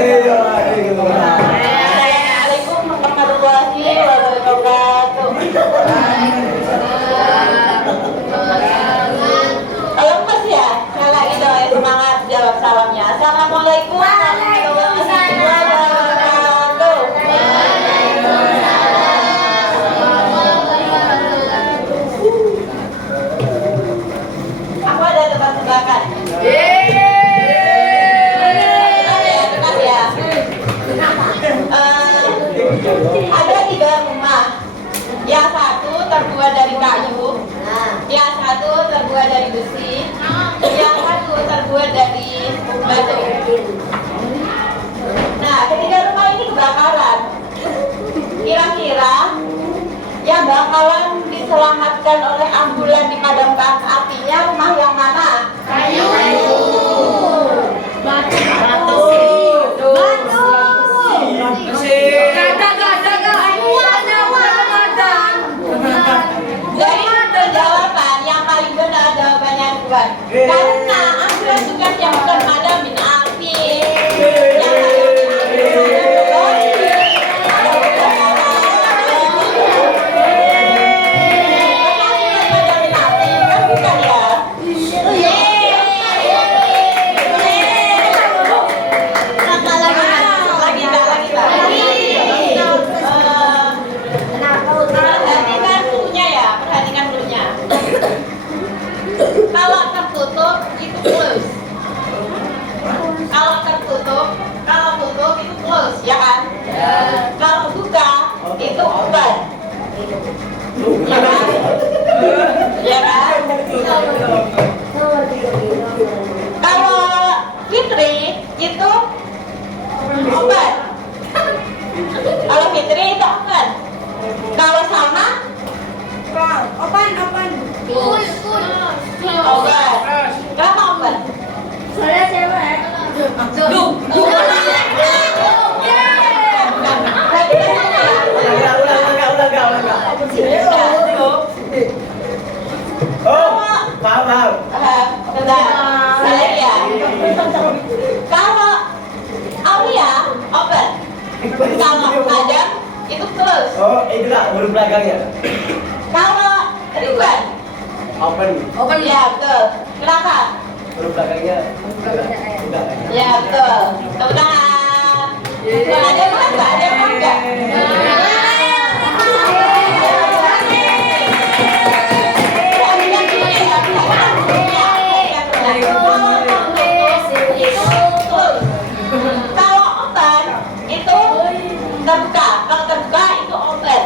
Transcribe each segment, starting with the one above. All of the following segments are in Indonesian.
Assalamualaikum warahmatullahi wabarakatuh. Kalau pas ya, saya lagi doa semangat jawab salamnya. Assalamualaikum warahmatullahi wabarakatuh. Aku ada tebak-tebakan. Ada 3 rumah. Yang satu terbuat dari kayu, yang satu terbuat dari besi, yang satu terbuat dari batu. Nah, ketiga rumah ini kebakaran. Kira-kira yang bakalan diselamatkan oleh ambulan dipadamkan apinya rumah yang mana? Kayu. Batu. Dari jawaban yang paling benar jawabannya bukan. Karena ambulan tugasnya bukan madamin api. Yang kalau tertutup itu close. Kalau tutup itu close, ya kan? Kalau buka itu open. Ya kan? Ya kan? Kalau Fitri itu open. Kalau Fitri itu open. Kalau sama Open. open. Kenapa open? Soalnya cewek. Kalau Aulia open, kalau Adam itu close. Oh, itulah huruf belakangnya. Kalau Ridwan Open. ya betul. Kenapa? Huruf belakangnya. Enggak. Ya betul. Tepuk tangan. Ada yang bangga? Ada yang bangga? Kalau open itu terbuka. Kalau terbuka itu open.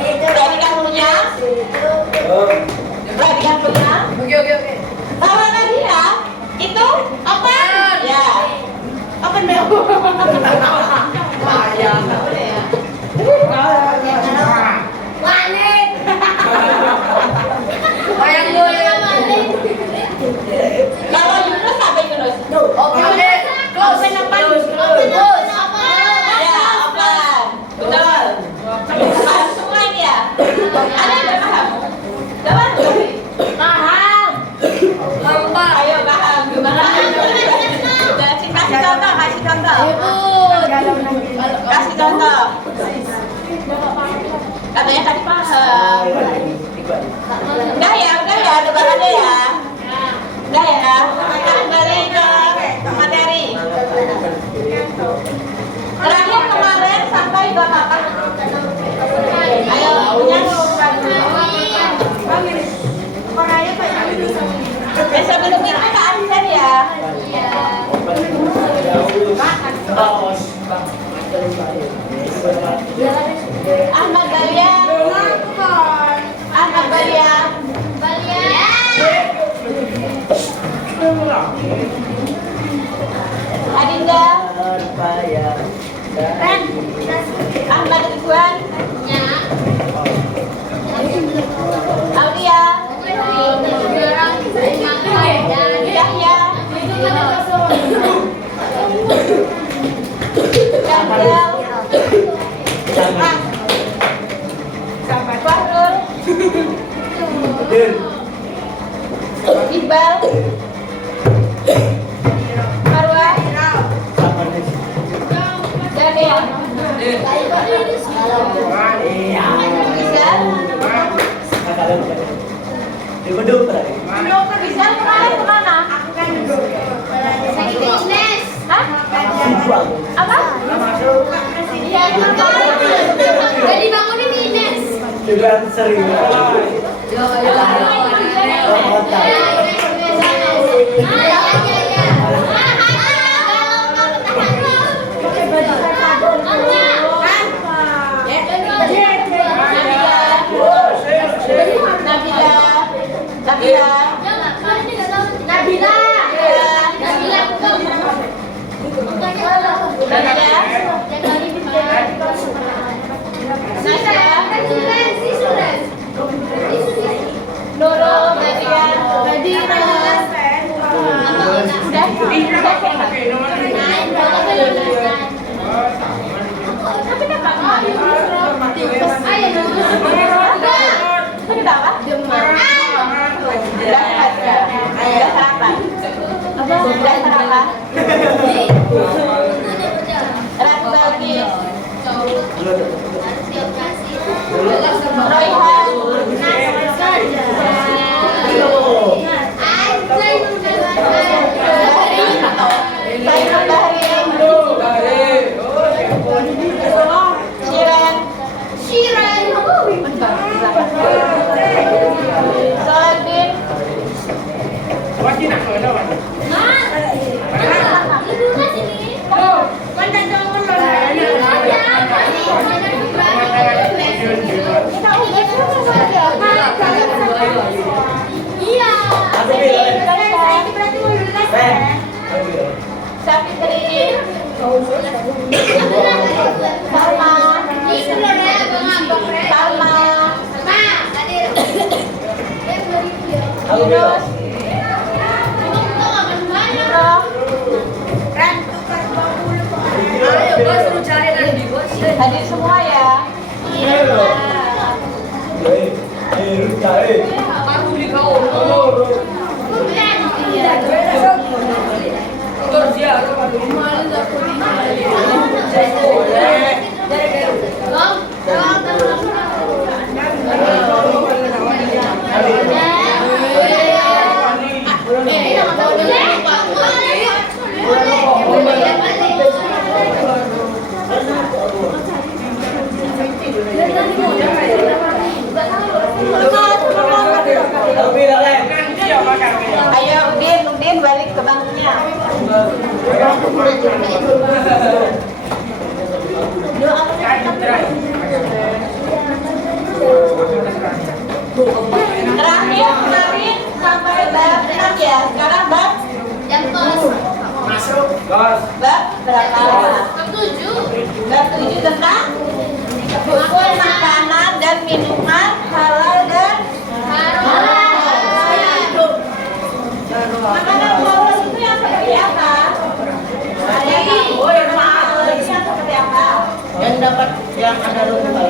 Perhatikan dulunya. Perhatikan dulunya. Oke. Kalau Nadia itu open. Ya. Open deh. Wanit. Bayang dulu. Kalau Yunus apa Yunus? Oke. Close. Ya, open. Betul. Paham semua ini ya? Ada yang nggak paham? Coba Paham. ayo paham gimana? Kasih contoh. Kasih contoh. Katanya tadi paham. Udah ya, tebakannya ya. Udah ya. Kita kembali ke materi. Terakhir kemarin sampai bab apa? Ayo, sebelum itu kita absen ya. Ahmad Balia. Adinda. Ahmad Ridwan. Aulia. Yahya. Gandel. Fahrul. Iqbal. Marwah. Beduk tadi. Bisa kemana? Hah? Simpang. Apa? Iya, Jadi bangunin Ines. Juga sering. Hadir semua ya. Ayo Udin balik ke bangkunya. Terakhir kemarin sampai bab 6 ya. Sekarang bab bab berapa? Bab 7 tentang hukum makanan dan minuman halal dan haram. Makanan halal itu yang seperti apa? Ada yang tahu yang halal itu yang seperti apa? Yang dapat yang ada lumpur.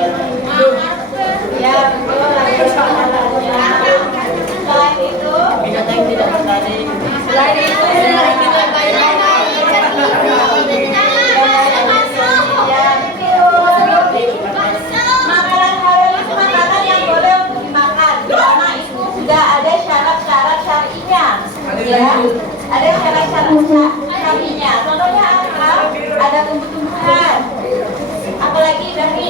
Ya betul. Selain itu, Binatang yang tidak tertarik. selain itu, makanan halal itu makanan yang boleh untuk dimakan. Karena itu sudah ada syarat-syarat syar'inya. Ya, ada syarat-syarat syar'inya. Contohnya apa? Ada tumbuh-tumbuhan. Apalagi dari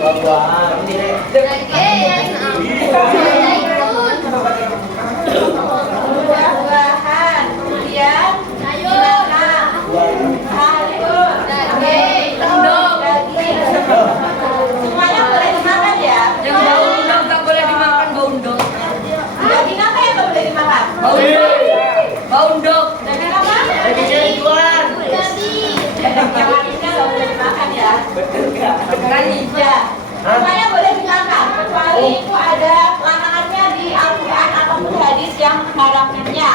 Buah-buahan. buah-buahan, kemudian binatang, sayur, daging, semuanya boleh dimakan ya. Nggak boleh dimakan baundok. Daging apa yang boleh dimakan? Baundok. Daging apa? Daging jarijuan. Daging yang lainnya nggak boleh dimakan ya. Ya, semuanya boleh dimakan kecuali itu ada larangannya di Al-Quran ataupun hadis yang mengharamkannya.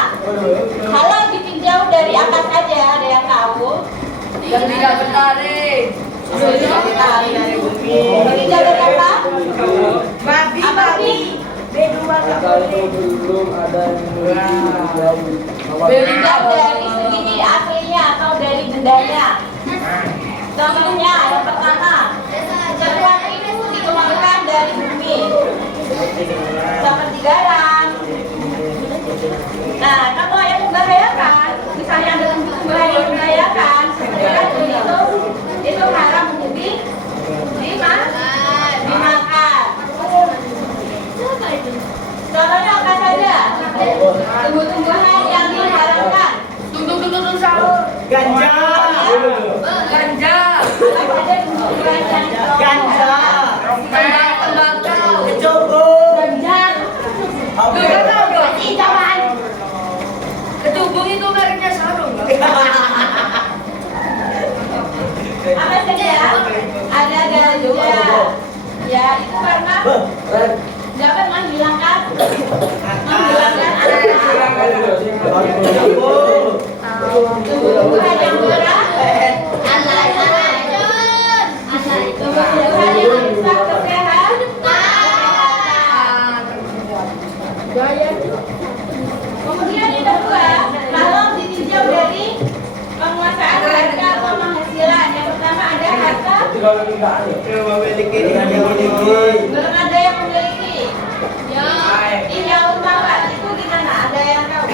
Kalau ditinjau dari atas saja, ada yang tahu? Yang tidak tertarik. Ditinjau dari apa? Babi. Belum ada Dilihat dari segi aslinya atau dari bendanya. Contohnya yang pertama, sesuatu itu dikeluarkan dari bumi. Sepertiga Nah, kalau yang membahayakan, misalnya ada tumbuh-tumbuhan yang membahayakan, seperti racun itu haram untuk dimakan. Contohnya apa saja? Tumbuh-tumbuhan yang diharamkan. Tunggu sahur. Ganja. Ganja. Apa saja tumbuh-tumbuhan yang Ganja. Tembakau. Kecubung. Lu kan tahu dong? Jangan. Kecubung itu mereknya sarung. Apa saja? Ada ganja. Ya, itu karena dapat menghilangkan tumbuh-tumbuhan yang murah, tumbuh-tumbuhan yang rusak kesehatan. Kemudian yang kedua, kalau ditinjau dari penguasaan harta atau penghasilan, yang pertama ada harta, Memiliki. belum ada yang memiliki. Iya, umpama itu gimana? Ada yang tahu?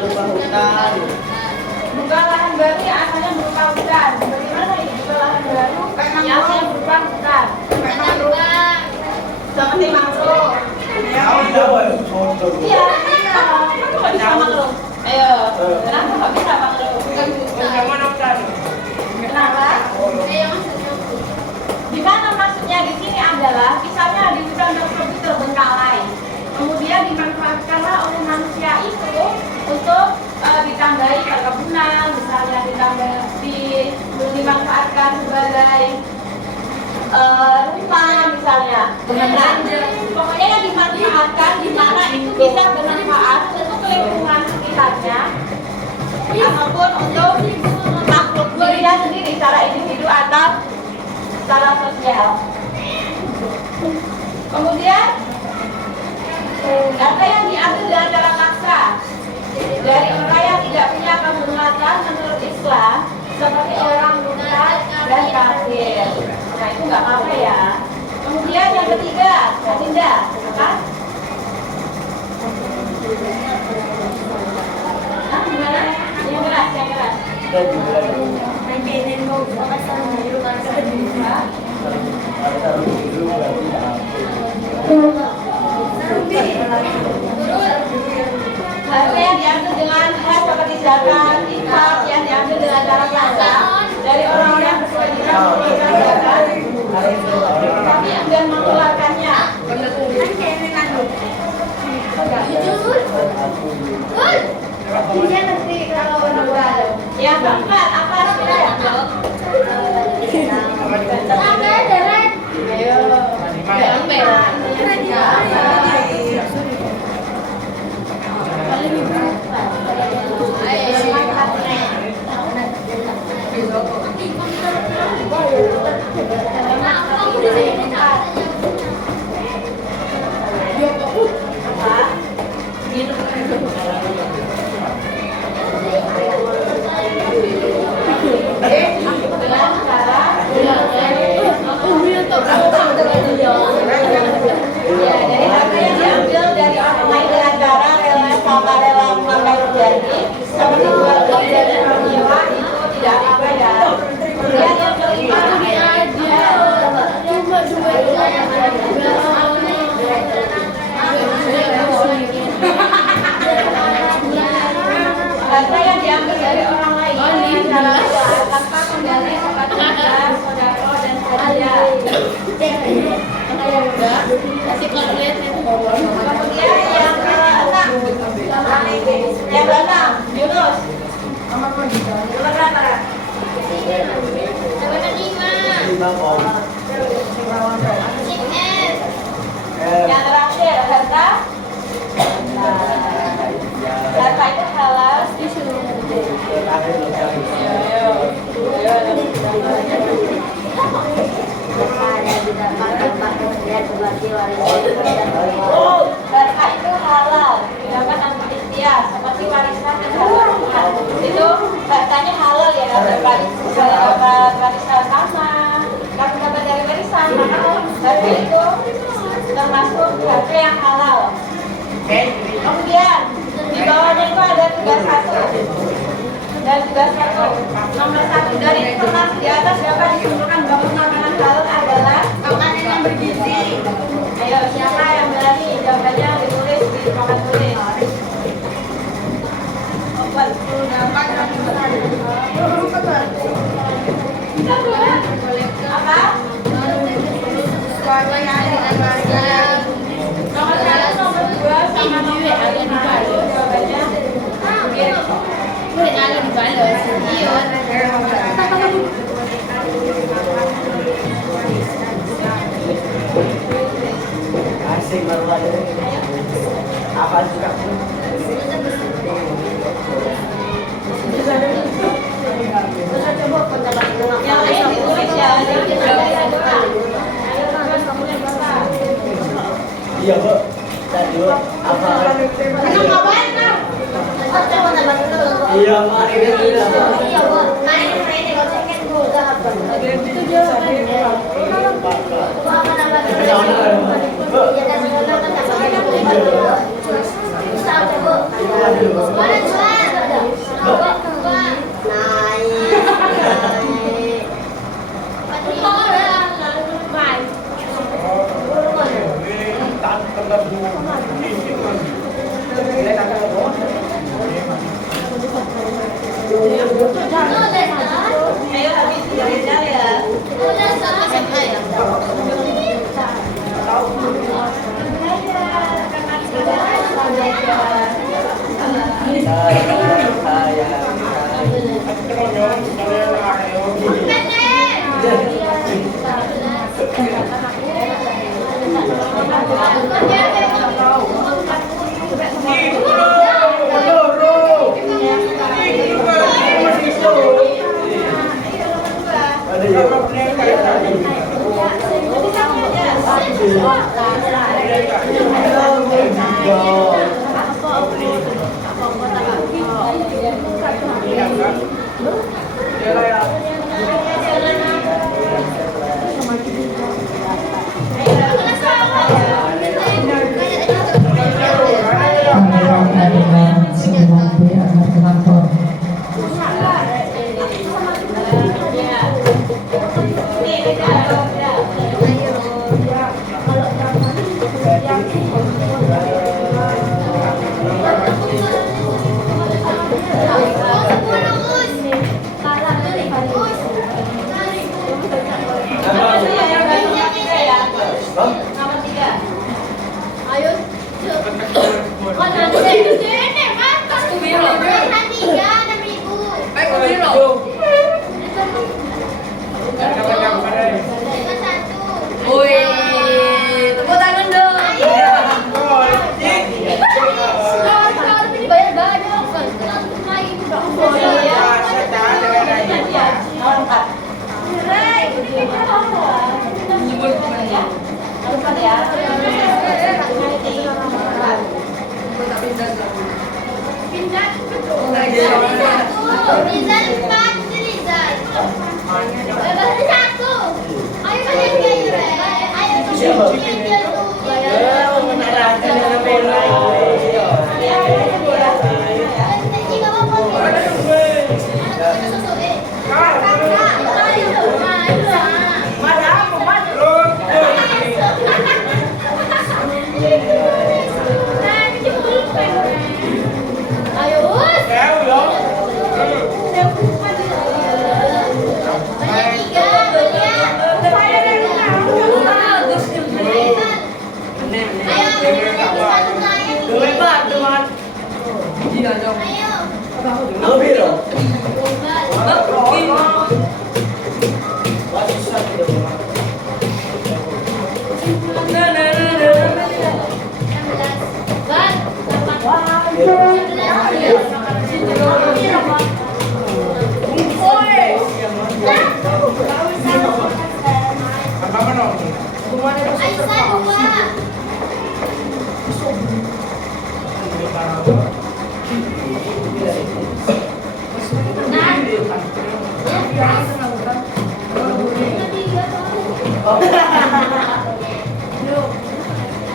Lupa hutan. Buka lahan baru yang asalnya berupa hutan. Bagaimana ini buka lahan baru yang asalnya berupa hutan? Seperti mangrove. Iya. Kenapa kok bisa mangrove? Ayo. Kenapa kok bisa mangrove? Kenapa? Di mana maksudnya di sini adalah misalnya di hutan tersebut terbengkalai, kemudian dimanfaatkanlah oleh manusia itu untuk ditambahi perkebunan, misalnya dimanfaatkan sebagai rumah misalnya. Nah, pokoknya yang dimanfaatkan di mana itu bisa bermanfaat untuk lingkungan sekitarnya ataupun untuk makhluk dirinya sendiri secara individu atau secara sosial. Kemudian data yang diambil dengan cara paksa dari orang yang tidak punya kehormatan menurut Islam seperti orang murtad dan kafir. Nah, itu nggak apa-apa ya. Kemudian yang ketiga, Dinda, apa? Gimana? Yang keras. Harta yang diambil dengan hak seperti zakat, infak yang diambil dengan cara paksa dari orang-orang yang berkewajiban mengeluarkan zakat, tapi enggan mengeluarkannya. Dia nanti kalau menolak. Yang keempat apa sudah? Jadi harta yang diambil dari orang lain dengan cara rela sama rela memakai terjadi seperti jual beli dan menyewa itu tidak apa ya. Kemudian yang kelima harta yang diambil dari orang lain dengan cara jual tanpa kembali kepada saudara dan saudara. Kemudian yang keenam, Yunus. Nomor berapa? Yang terakhir, harta. Harta itu halal. Harta itu halal, didapat tanpa ikhtiar, seperti warisan dan harta. Itu hartanya halal ya, dapat warisan sama, kalau dapat dari warisan, maka harta itu termasuk harta yang halal. Kemudian tugas 1. Dan tugas 1. Nomor 1 dari informasi di atas dapat disimpulkan bahwa makanan halal adalah makanan yang bergizi. Ayo, siapa yang berani? Jawabannya ditulis di papan tulis. Open. Apa? Nomor 1, nomor 2 sama nomor 3. Jawabannya Asik baru aja. Apa juga? yang lain ditulis ya. Iya, Bu. Tadi Bu, apa? Ngapain kamu? Iya, mari kita. Ayo habis jalan ya.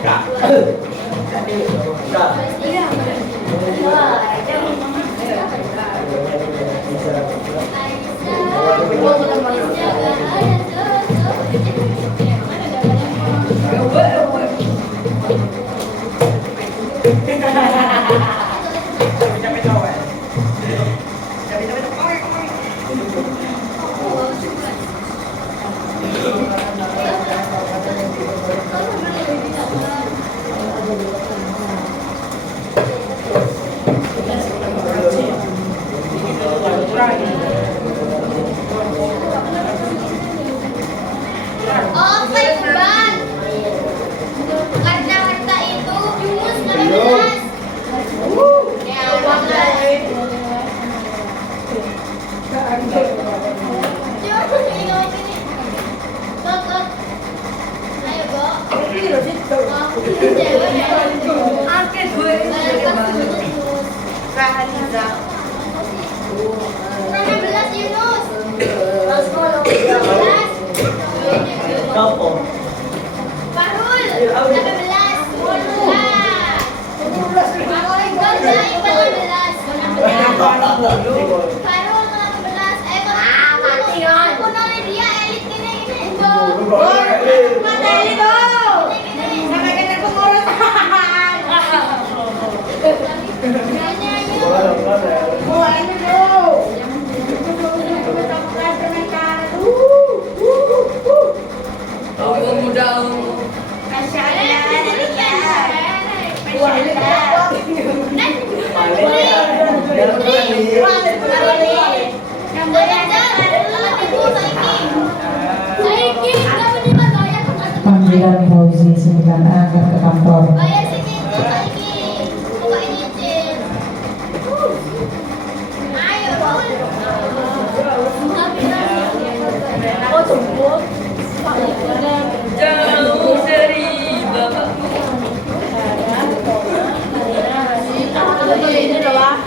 Kak. Rahadiza. 16 Yunus. 16. Kapo. Farul. 18. Farul 18. Mati kan. Aku nanya dia elit gini. Mata ini dong. Sampai kena pengurus. Tunggu muda. Panggilan Fauzi 9A ke kantor. Bayar segitu lagi. Buka ini izin. Ayo, Raul. Oh, jemput. Jauh dari bapakmu. Ini adalah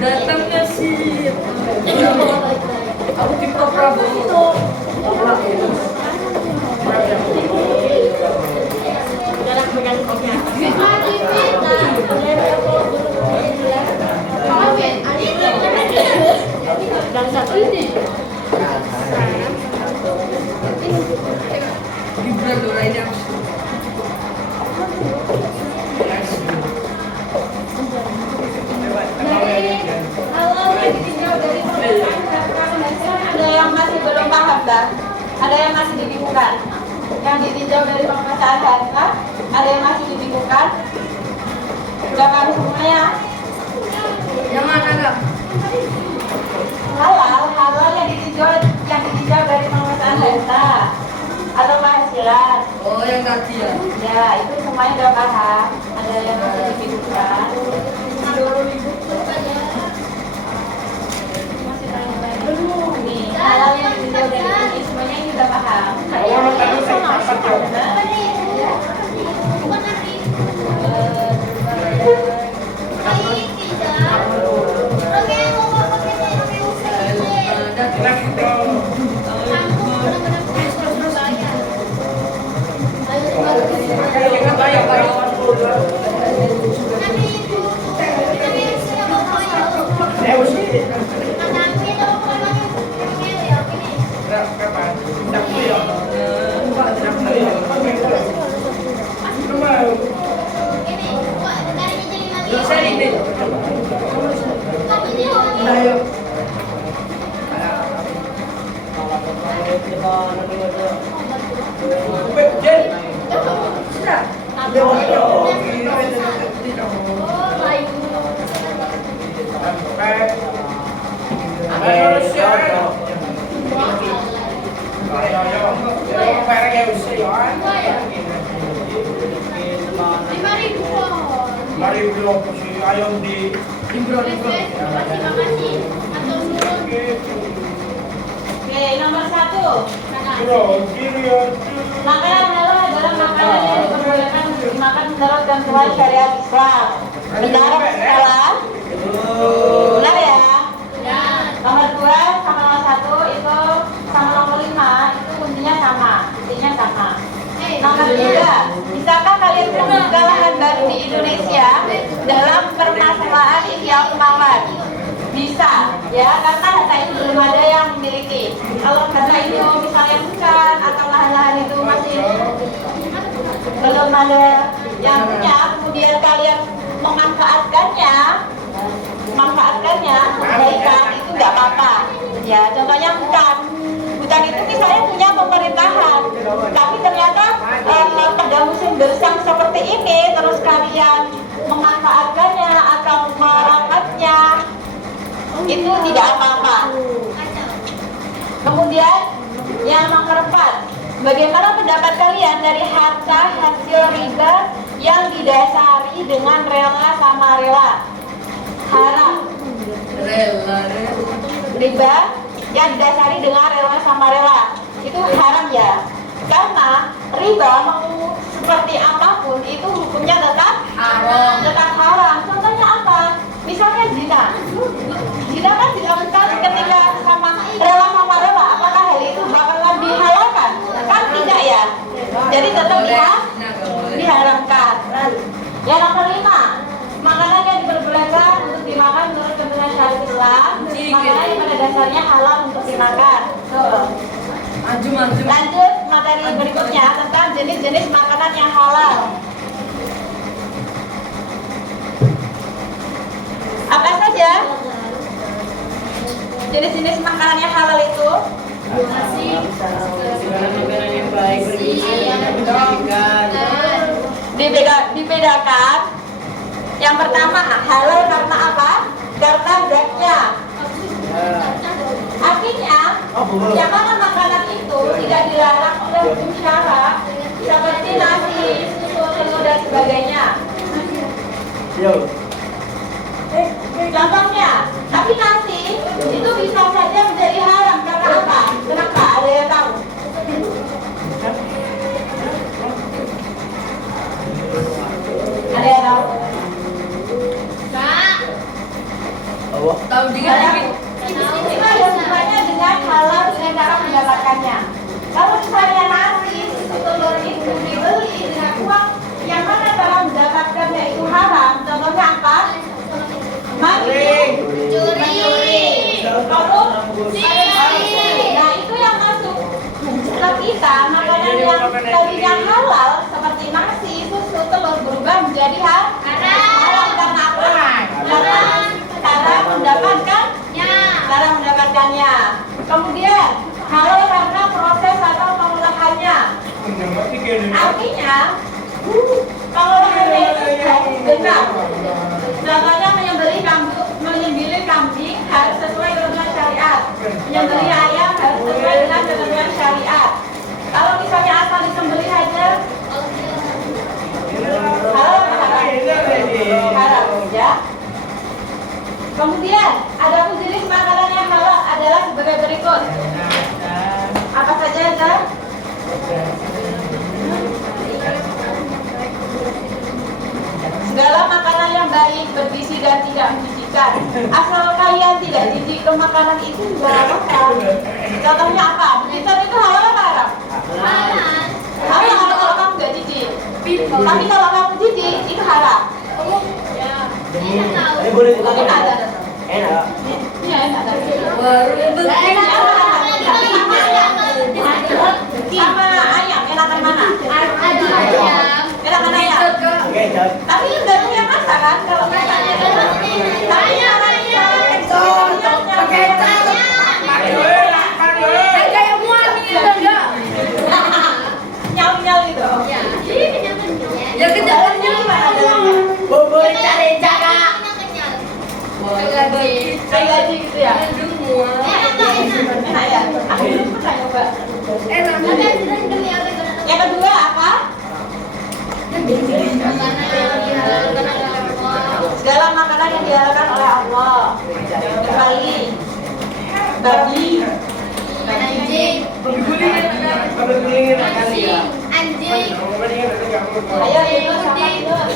datangnya sih. Aku tipe Prabowo. Dan satu ini. Gibran Doraina. Ada yang masih belum paham, dah? Ada yang masih dibingungkan? Yang ditinjau dari penguasaan data, ada yang masih dibingungkan? Udah paham semuanya? Yang mana, Kak? Halal yang ditinjau dari penguasaan data atau penghasilan. Oh, yang tadi ya. Ya, itu semuanya udah paham. Ada yang masih dibingungkan? Nih, halal yang ditinjau dari ini semuanya ini udah paham. Bisa ini. Sudah. Mari belum si ayam di Oke, nomor 1. bro, kiri ya. Makanan halal adalah makanan yang diperbolehkan untuk dimakan menurut ketentuan syariat Islam. Benar apa salah? Benar ya? Nomor 2 sama nomor 1 itu sama nomor 5 itu kuncinya sama, intinya sama. Nomor 3, bisakah kalian membuka lahan baru di Indonesia dalam permasalahan ikhya mawar? Bisa, ya, karena data itu belum ada yang memiliki. Kalau data itu misalnya bukan atau lahan-lahan itu masih belum ada yang punya, kemudian kalian memanfaatkannya, kebaikan itu nggak apa-apa. Ya, contohnya hutan itu misalnya punya pemerintahan, tapi ternyata pada musim gersang seperti ini terus kalian memanfaatkannya atau merawatnya, itu tidak apa-apa. Kemudian yang nomor 4, bagaimana pendapat kalian dari harta hasil riba yang didasari dengan rela sama rela? Haram. Riba yang didasari dengan rela sama rela itu haram ya, karena riba seperti apapun itu hukumnya tetap Haram. tetap haram. Contohnya apa? Misalnya zina. Zina kan dilakukan ketika sama rela. Apakah hal itu bakalan dihalalkan? Kan tidak ya. Jadi tetap diharamkan. Yang nomor 5, makanan yang diperbolehkan untuk dimakan menurut ketentuan syariat Islam, makanan yang pada dasarnya halal untuk dimakan. Tuh. Maju. Lanjut materi berikutnya tentang jenis-jenis makanan yang halal. Apa saja jenis-jenis makanan yang halal itu? Makanan yang baik bergizi, menjadikan. Dibedakan. Yang pertama halal karena apa? Karena zatnya. Artinya, yang mana makanan itu tidak dilarang oleh hukum syara, seperti nasi, susu, telur dan sebagainya. Yo. Contohnya, tapi nasi itu bisa saja menjadi haram karena apa? Kenapa? Ada yang tahu? Ada yang tahu? Tahu juga dikit. Itu ada hubungannya dengan halal dengan cara mendapatkannya. Kalau misalnya nasi, susu, telur itu dibeli dengan uang yang mana cara mendapatkannya itu haram, contohnya apa? Mencuri. Nah itu yang masuk ke kita, makanan yang tadinya halal seperti nasi, susu, telur berubah menjadi haram karena apa? Karena cara mendapatkannya. Kemudian halal karena proses atau pengolahannya. Artinya pengolahannya itu benar. Contohnya menyembelih kambing harus sesuai ketentuan syariat. Menyembelih ayam harus sesuai dengan ketentuan syariat. Kalau misalnya asal disembelih aja halal apa haram? Haram ya. Kemudian ada jenis makanan yang halal adalah sebagai berikut. Apa saja ya? Segala makanan yang baik, bergizi dan tidak menjijikan. Asal kalian tidak jijik ke makanan itu juga halal. Contohnya apa? Bergizi itu halal apa haram? Halal kalau kamu nggak jijik. Tapi kalau kamu jijik itu haram. Ini boleh dimakan. Ada. Enak. Iya enak. Sama ayam, enakan mana? Enakan ayam. Oke, Jod. Tapi udah punya masak kan? Kalau misalnya tapi Kayak mual nih enggak? nyal gitu. Ya kejalannya Boleh cari jaga. Kayak gaji gitu ya. Enak ya? Aku belum pernah coba. Yang kedua apa? Segala makanan yang dihalalkan oleh Allah kecuali babi, ayo Yunus sama Yunus.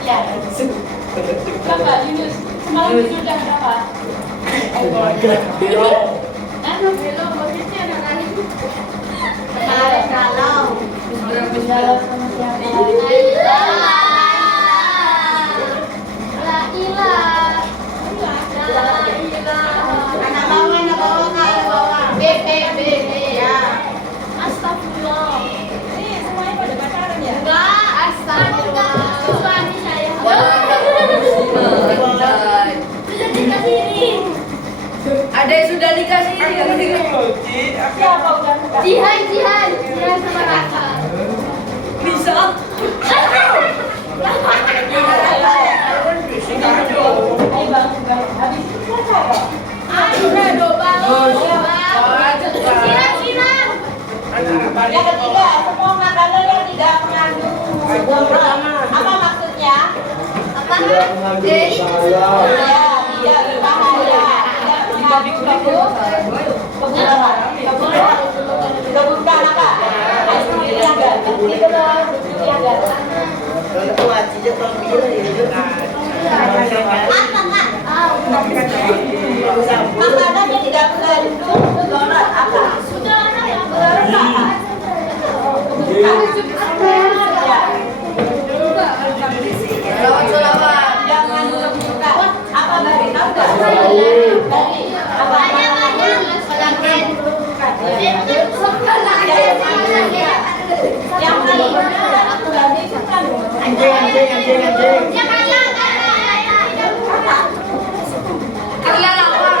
Ya. Berapa Yunus? Semalam tidur jam berapa? Kalau sama siapa? Anak bawah kayak BB ya. Astagfirullah. Ini semuanya pada pacaran ya? Enggak, astagfirullah. Suami saya. Sudah dikasih ini. ada yang sudah dikasih Siapa udah suka? Jihan sama Raka. bisa. Ayo bang, habis itu selesai kok. Udah doba. Siram. Yang ketiga, semua makanan yang tidak mengandung Apa maksudnya? Apa? Ya, tidak berbahaya. Kebukaan apa? Yang ganti itu loh. Yang ganti. Kalau aku aja kalau bila itu. Apa, Kak? Makanan yang tidak mengandung mudarat apa? Mudarat apa? Ya. Selawat. Jangan kebukaan. Apa dari tahu nggak? Dari apa? Yang paling Anjing. Kelelawar.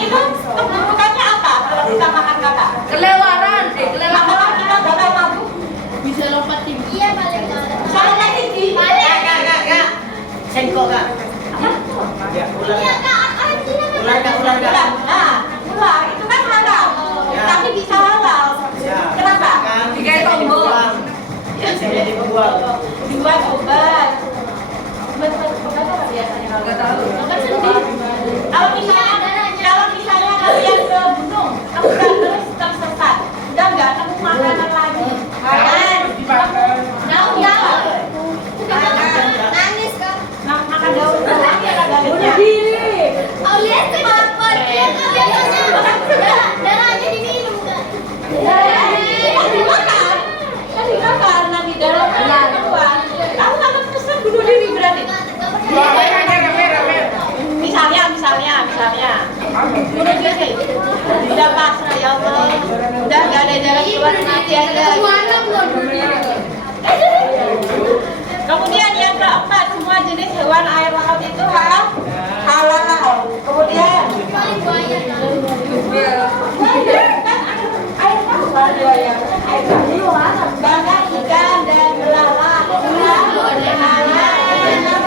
itu keburukannya apa kalau kita makan kakak? Kelewaran. Apakah kita bakal mabuk? Bisa lompat tinggi. Iya, paling Soalnya tinggi. Kak. Sengkok kak. Ya, Iya, Kak. ular kak. Nah, ular itu kan halal, tapi bisa halal. Kenapa? Dikai tombol. Saya dibuang. Dibuat obat. Obat apa biasanya? Nggak tahu. Obat sendi. Kalau misalnya kalian ke gunung, kamu terus tersesat, udah nggak nemu makanan lagi. Daun Nangis, Kak. makan daun lagi ada daunnya. Oh, lihat tuh dapat. Iya, Kak. Biasanya darahnya diminum, Kak. Kan dimakan nanti darahnya keluar. Kamu kalau pesen bunuh diri berarti. Misalnya bunuh diri. Udah pasrah ya Allah. Udah nggak ada jalan keluar mati ada. Kemudian yang keempat, semua jenis hewan air laut itu halal. Kemudian Paling banyak. air laut buaya, air laut. Bahkan ikan dan belalang,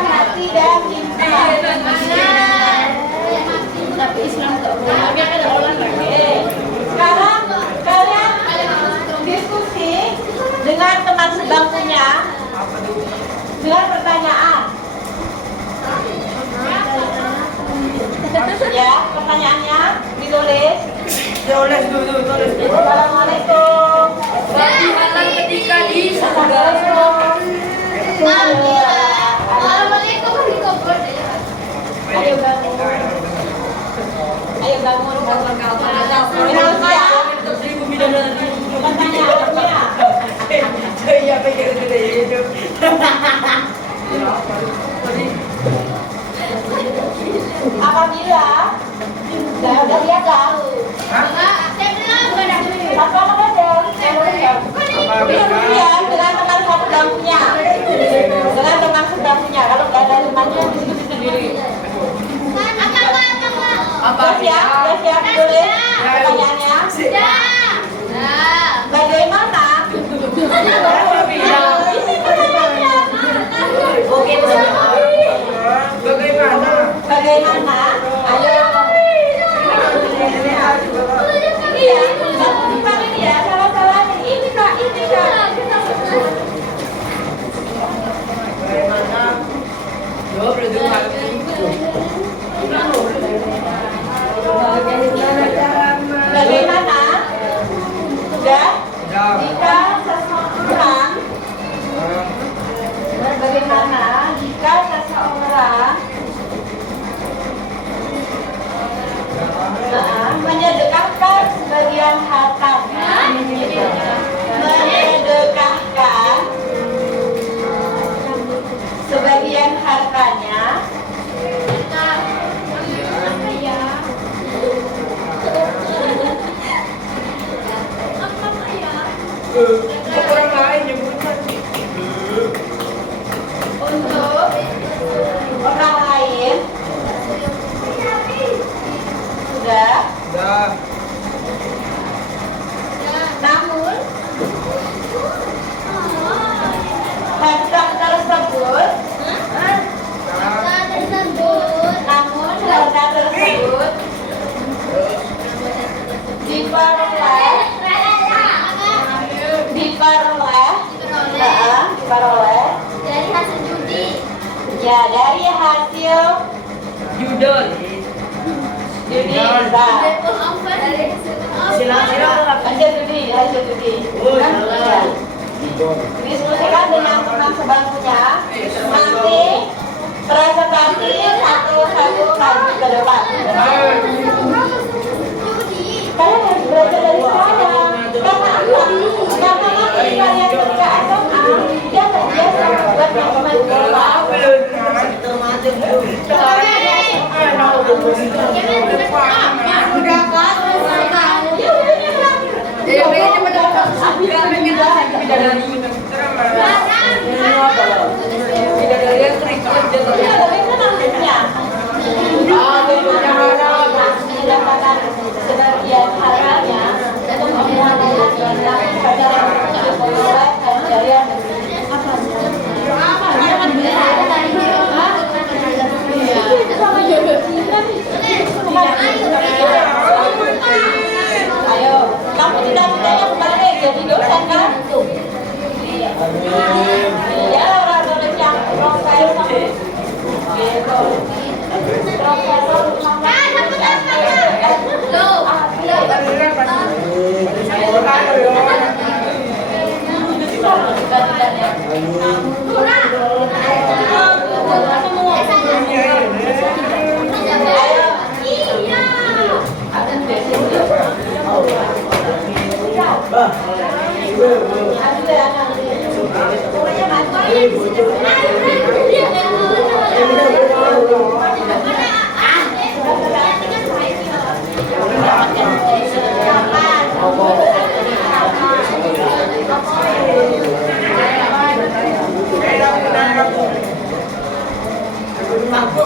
hati dan cinta. Tapi Islam tak boleh. Sekarang kalian diskusi dengan teman sebangkunya dengan pertanyaan. Ya, pertanyaannya ditulis. Tulis dulu. Assalamualaikum. Bagaimana ketika di surga? Assalamualaikum warahmatullahi Ayo bangun. Pertanyaannya. Saya pikir itu. Apabila udah lihat kan? Apa model? Kemudian dengan teman sebangkunya, kalau nggak ada temannya diskusi sendiri. Udah siap tulis pertanyaannya. Bagaimana? Ini pertanyaannya. Bagaimana? Ayo. Ini ya, ini ya, salah-salahnya. Ini kak. Bagaimana? Sudah? Jika seseorang menyedekahkan sebagian hartanya, Orang lain nyebutnya. untuk orang lain sudah, Dah. namun harta tersebut diperoleh diperoleh dari hasil judi. ya dari hasil Judul. judi bisa. Silang-silang. Hasil judi. Oh, Kan? salah. Ya. Diskusikan dengan teman sebangkunya. Nanti presentasi satu-satu maju ke depan. Kalian harus belajar dari sekarang. Karena apa? Karena nanti kalian ketika SMA dia terbiasa buat manajemen bola. Sebagian harganya untuk memuaskan ayo, kamu cita-citanya kembali jadi dosen kan? Iya, orang nulis yang profesor gitu. Profesor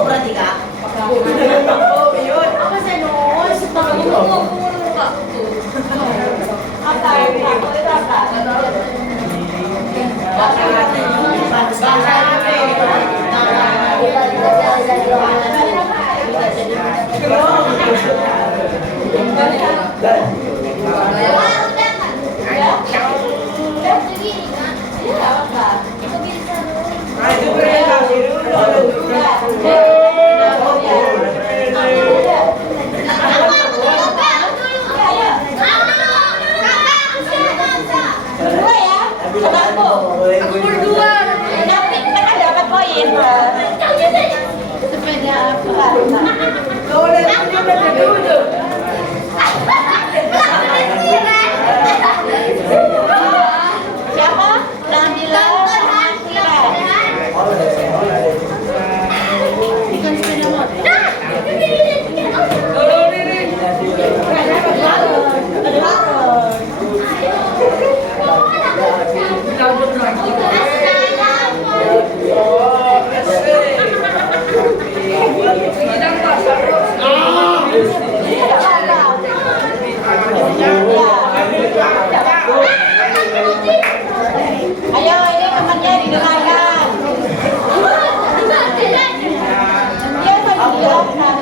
Berarti kak. Siapa? Nabila ayo ini temannya didengarkan. Dia tadi dijelaskan.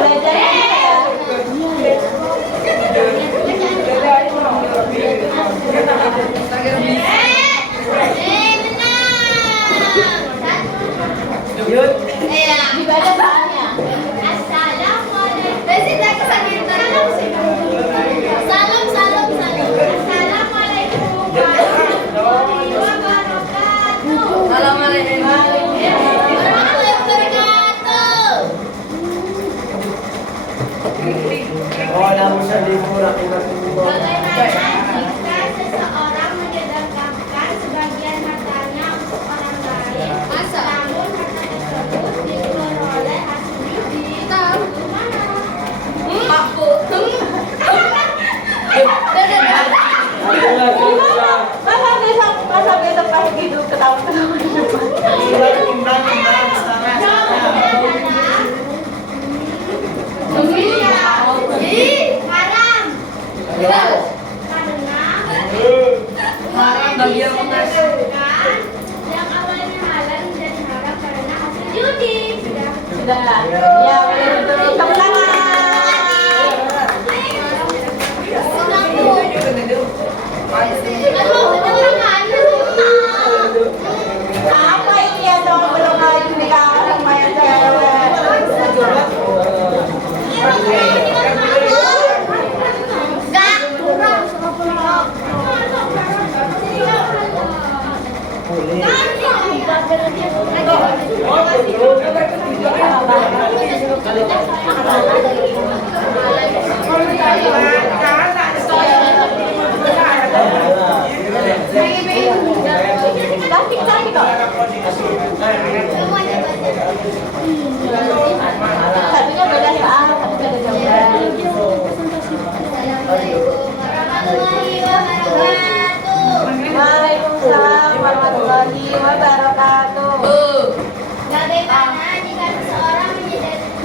Belajarnya ya. Dibaca soalnya. Seseorang menyedekahkan sebagian hartanya untuk orang lain, namun harta tersebut diperoleh hasil judi. Tahu mana? Masa besok pas gitu ketawa-ketawa di depan. Haram. Plastik lagi kok. Satunya beda soal, satu beda jawaban. Waalaikumsalam warahmatullahi wabarakatuh. Bagaimana jika seseorang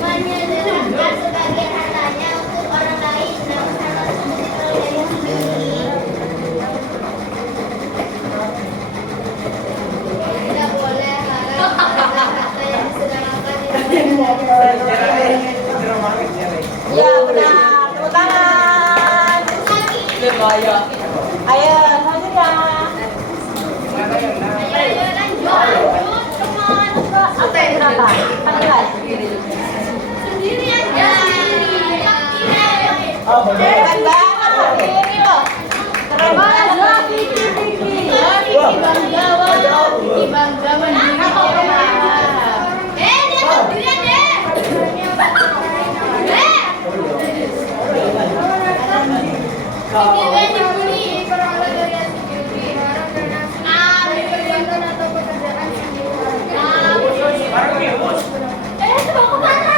menyederhanakan sebagian hartanya untuk orang lain, namun harta tersebut dikelola sendiri? Tidak boleh haram harta yang disedekahkan Ya benar, tepuk tangan. Lebaya. Ayo selanjutnya. Ayo lanjut teman. Apa yang berapa? 14. Sendiri aja. Keren banget hari ini loh. Keren banget hari ini. Dia sendirian deh. Sendirian dibeli. Berawal dari hasil judi, haram dan asli. Perbuatan atau pekerjaan yang diharamkan. Itu mau kemana?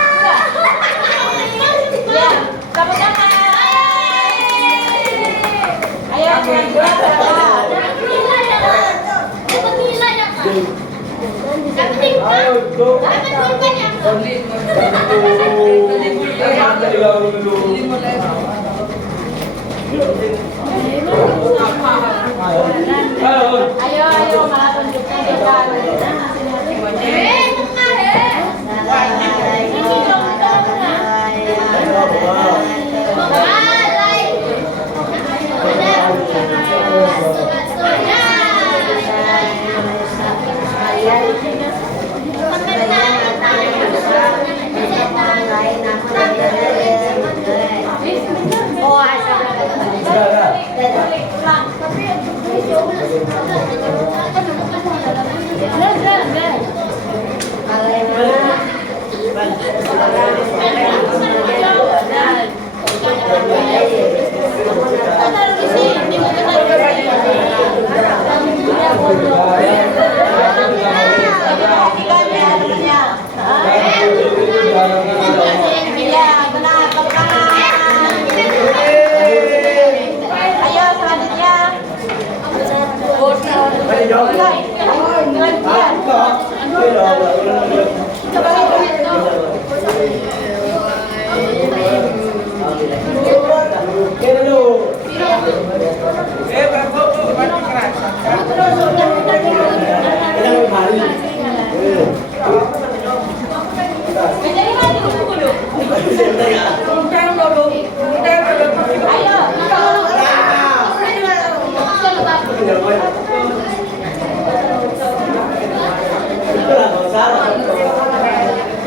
Ya, tepuk tangan. Ayo selanjutnya berapa? Dapat nilai ya, Kak? Dapat timah? Dapat korban ya, Kak? Ayo malah tunjukkan kita. Ini dong, Perhatikan ya temennya. Iya benar, tepuk tangan. Ayo selanjutnya.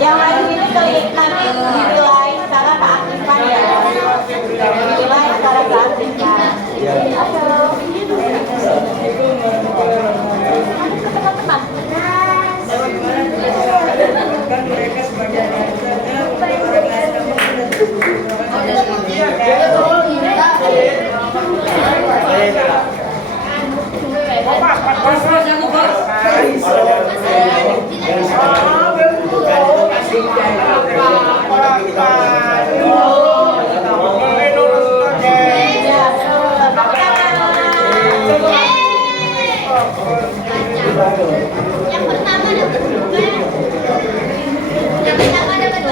Yang lain ini nanti dinilai secara keaktifan ya. Dinilai secara keaktifan. Yang pertama dapat bukan. Yang pertama dapat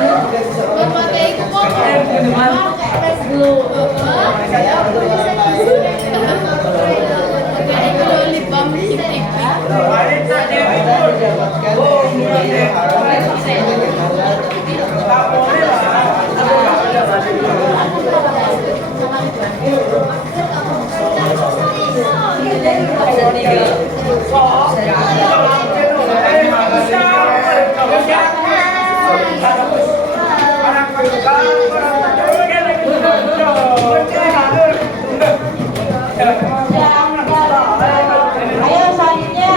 Assalamualaikum warahmatullahi wabarakatuh. Balik na Dewi Pur. Oh, murah deh. Tak boleh lah. Ayo selanjutnya.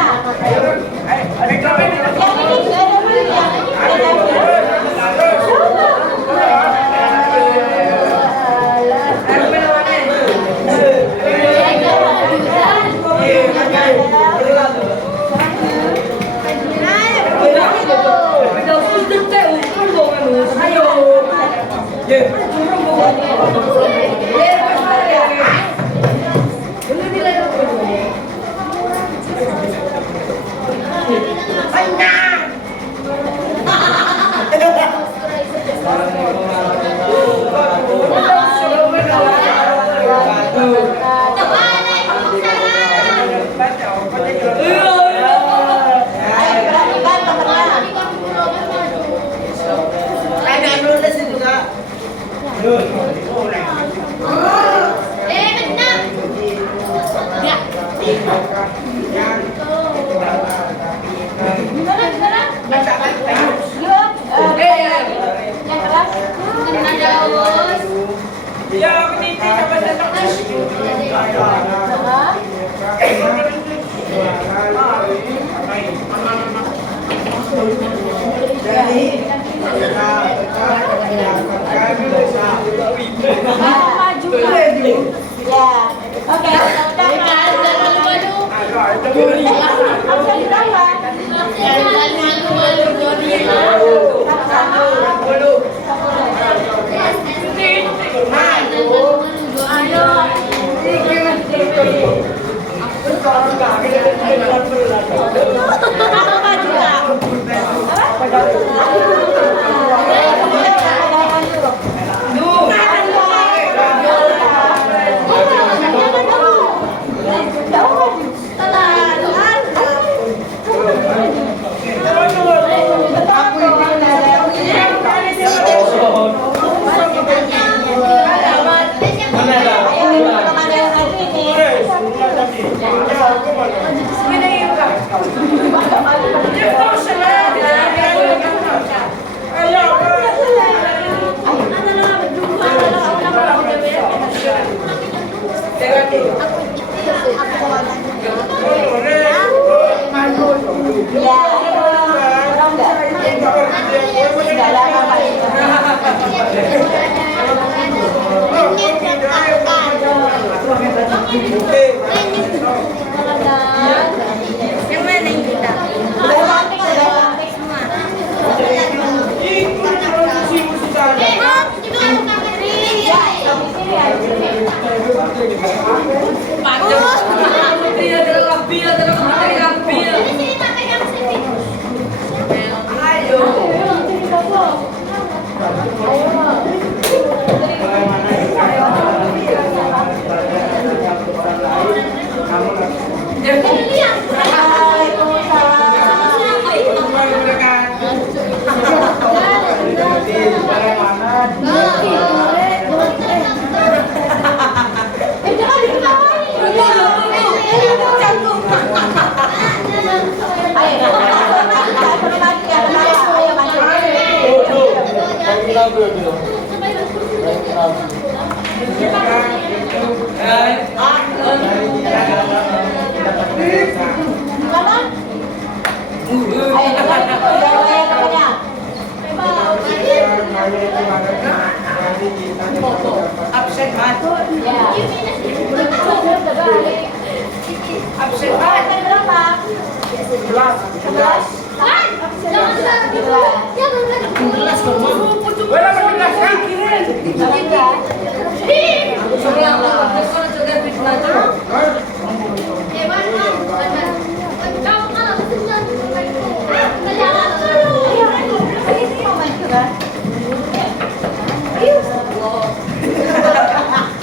Yang ini sudah ada belum? Yang ini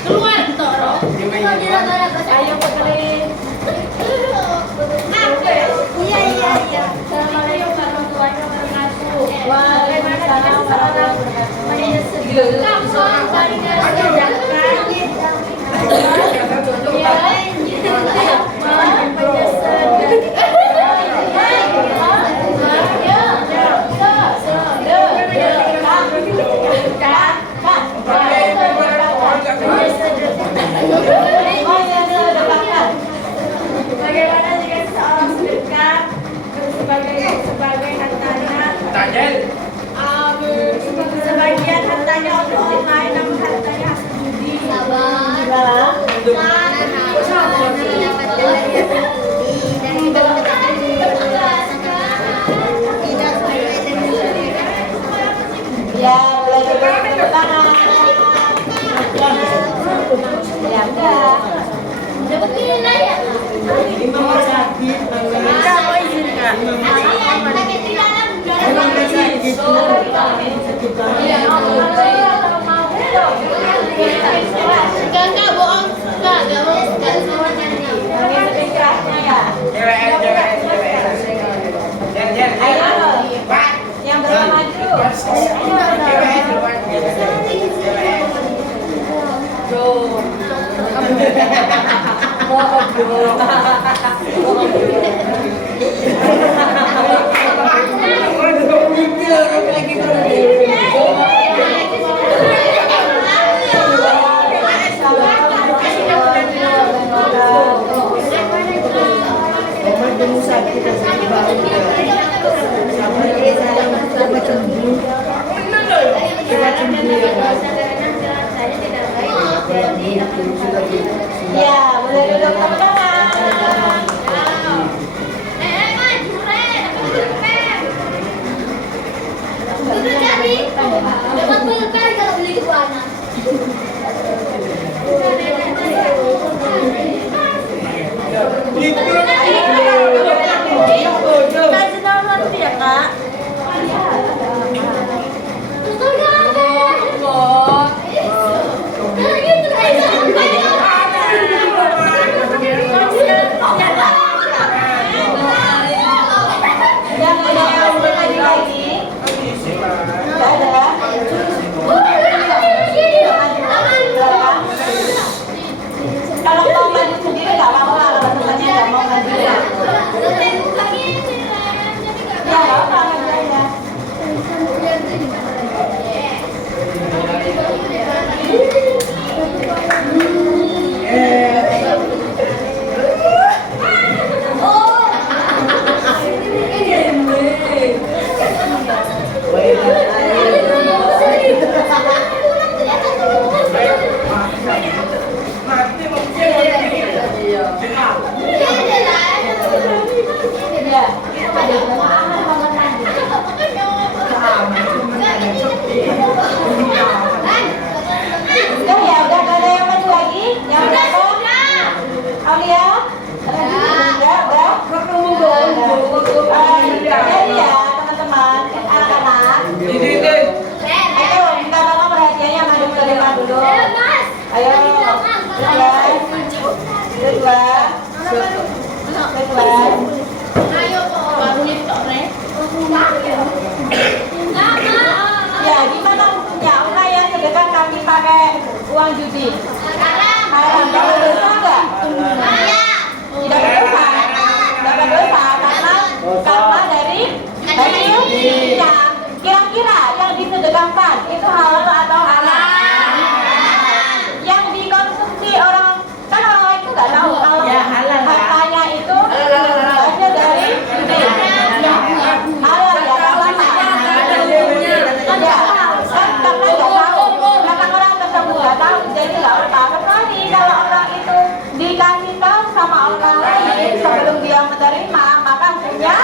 Keluar, Toro. Ayo, Ayo, yang berapa maju? Ya, boleh duduk teman-teman. Dapat pulpen kalau beli ke anak. Kasih nomor ya, Kak. Betul kan? Yang ada yang bertanya lagi? Nggak ada. Kalau mau maju sendiri nggak apa-apa, kalau temannya nggak mau maju ya. Ya nggak apa maju aja. Ya. Udah ya, udah nggak ada yang maju lagi? Yang berapa? Aulia? Udah. Jadi ya teman-teman, anak-anak. Ayo minta tolong perhatiannya maju ke depan dulu. Ayo. Kedua. Ya, gimana hukumnya? Orang yang sedekah kami pakai uang judi. Haram. Dapat dosa enggak? Tidak berdosa. Dapat dosa karena dari ya. Kira-kira yang disedekahkan itu halal atau haram? Yang dikonsumsi orang, kan orang lain itu nggak tahu kalau hartanya itu hasil dari judi. Halal ya, apa-apa. Ya, kan karena nggak tahu, karena orang tersebut nggak tahu, jadi nggak apa. Kecuali kalau orang itu dikasih tahu sama orang lain sebelum dia menerima, maka hukumnya